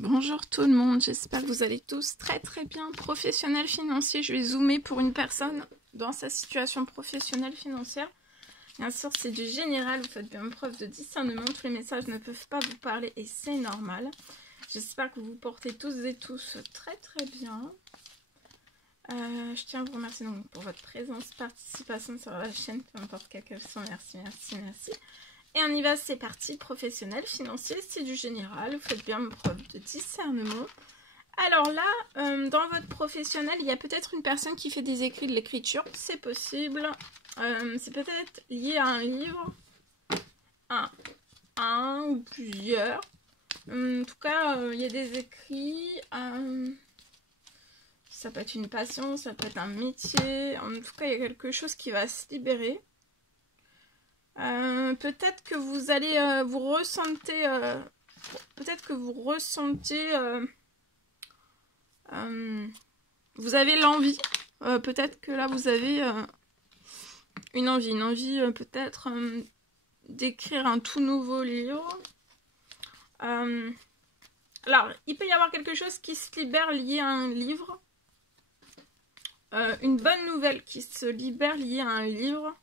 Bonjour tout le monde, j'espère que vous allez tous très bien. Professionnel financier, je vais zoomer pour une personne dans sa situation professionnelle financière. Bien sûr, c'est du général, vous faites bien preuve de discernement. Tous les messages ne peuvent pas vous parler et c'est normal. J'espère que vous portez tous et tous très bien. Je tiens à vous remercier donc pour votre présence, participation sur la chaîne, peu importe quelle qu'elle soit. Merci. Et on y va, c'est parti. Professionnel, financier, c'est du général. Vous faites bien preuve de discernement. Alors là, dans votre professionnel, il y a peut-être une personne qui fait des écrits, de l'écriture. C'est possible. C'est peut-être lié à un livre. Un ou plusieurs. En tout cas, il y a des écrits. Ça peut être une passion, ça peut être un métier. En tout cas, il y a quelque chose qui va se libérer. Peut-être que vous allez vous ressentez vous avez l'envie, peut-être que là vous avez une envie peut-être d'écrire un tout nouveau livre. Alors il peut y avoir quelque chose qui se libère lié à un livre, une bonne nouvelle qui se libère liée à un livre.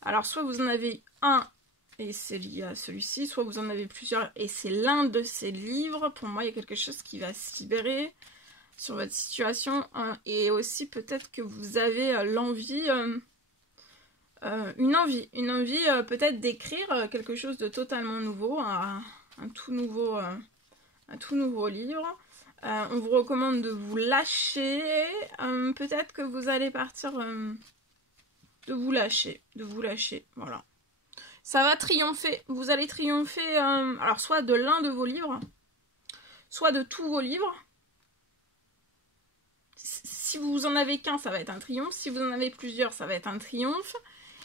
Alors, soit vous en avez un et c'est lié à celui-ci, soit vous en avez plusieurs et c'est l'un de ces livres. Pour moi, il y a quelque chose qui va se libérer sur votre situation. Et aussi, peut-être que vous avez l'envie, une envie peut-être d'écrire quelque chose de totalement nouveau, un tout nouveau livre. On vous recommande de vous lâcher. Peut-être que vous allez partir... de vous lâcher, voilà. Ça va triompher, vous allez triompher, alors soit de l'un de vos livres, soit de tous vos livres. Si vous en avez qu'un, ça va être un triomphe. Si vous en avez plusieurs, ça va être un triomphe.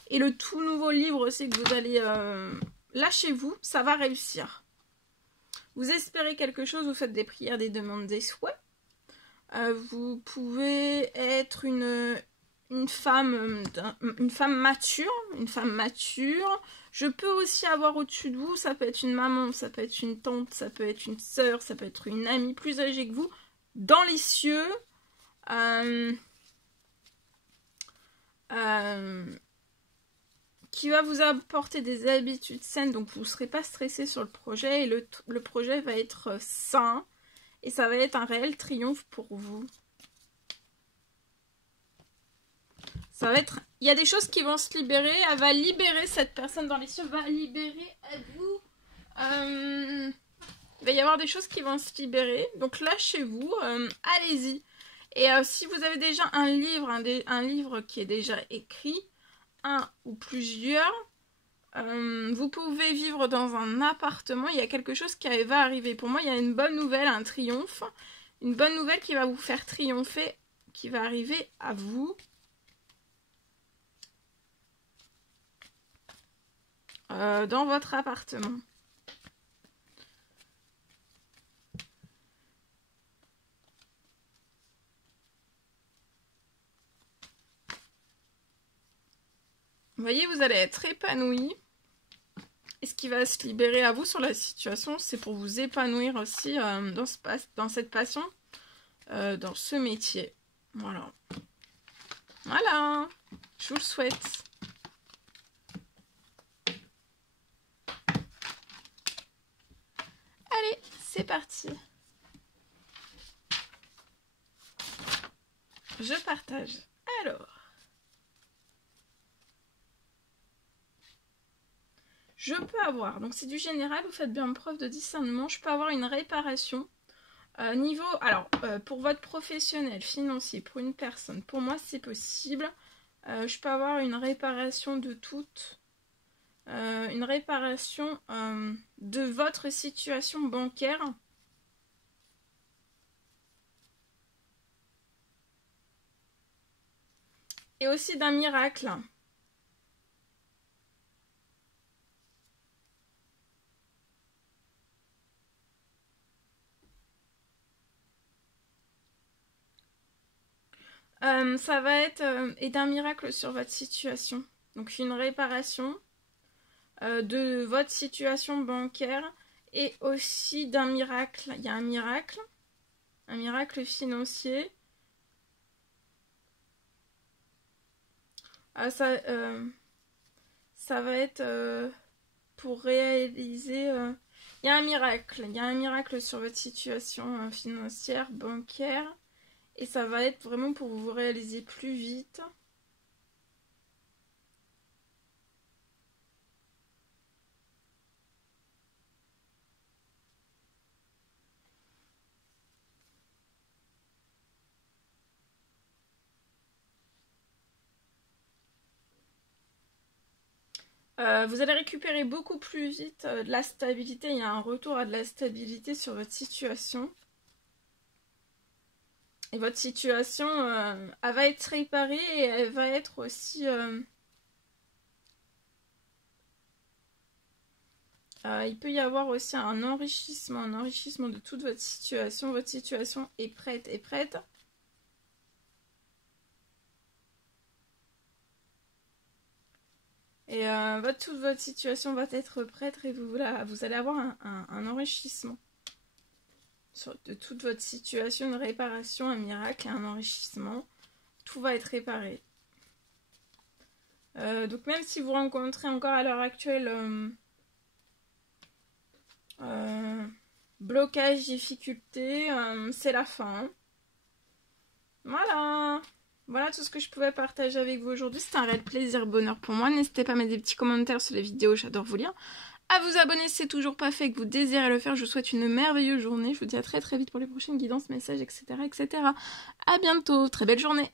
Et le tout nouveau livre, c'est que vous allez, lâchez-vous, ça va réussir. Vous espérez quelque chose, vous faites des prières, des demandes, des souhaits. Vous pouvez être une femme mature. Je peux aussi avoir au-dessus de vous, ça peut être une maman, ça peut être une tante, ça peut être une sœur, ça peut être une amie plus âgée que vous, dans les cieux, qui va vous apporter des habitudes saines, donc vous ne serez pas stressé sur le projet, et le projet va être sain, et ça va être un réel triomphe pour vous. Ça va être... Il y a des choses qui vont se libérer. Elle va libérer cette personne dans les cieux. Va libérer à vous. Il va y avoir des choses qui vont se libérer. Donc lâchez-vous. Allez-y. Et si vous avez déjà un livre qui est déjà écrit, un ou plusieurs, vous pouvez vivre dans un appartement. Il y a quelque chose qui va arriver. Pour moi, il y a une bonne nouvelle, un triomphe. Une bonne nouvelle qui va vous faire triompher, qui va arriver à vous. Dans votre appartement. Vous voyez, vous allez être épanoui. Et ce qui va se libérer à vous sur la situation, c'est pour vous épanouir aussi dans cette passion, dans ce métier. Voilà. Voilà. Je vous le souhaite. Allez, c'est parti. Je partage. Alors, je peux avoir, donc c'est du général, vous faites bien preuve de discernement, je peux avoir une réparation. Pour votre professionnel, financier, pour une personne, pour moi c'est possible. Je peux avoir une réparation de toute... une réparation de votre situation bancaire. Et aussi d'un miracle. Ça va être et d'un miracle sur votre situation. Donc une réparation de votre situation bancaire Et aussi d'un miracle. Il y a un miracle financier. Ça va être pour réaliser... il y a un miracle sur votre situation financière, bancaire. Et ça va être vraiment pour vous réaliser plus vite. Vous allez récupérer beaucoup plus vite de la stabilité. Il y a un retour à de la stabilité sur votre situation. Et votre situation, elle va être réparée et elle va être aussi... il peut y avoir aussi un enrichissement de toute votre situation. Votre situation est prête, Et toute votre situation va être prête et vous allez avoir un enrichissement. De toute votre situation, une réparation, un miracle, un enrichissement. Tout va être réparé. Donc même si vous rencontrez encore à l'heure actuelle blocage, difficulté, c'est la fin. Voilà tout ce que je pouvais partager avec vous aujourd'hui. C'était un réel plaisir, bonheur pour moi. N'hésitez pas à mettre des petits commentaires sur les vidéos, j'adore vous lire. À vous abonner si c'est toujours pas fait et que vous désirez le faire. Je vous souhaite une merveilleuse journée. Je vous dis à très vite pour les prochaines guidances, messages, etc. À bientôt, très belle journée.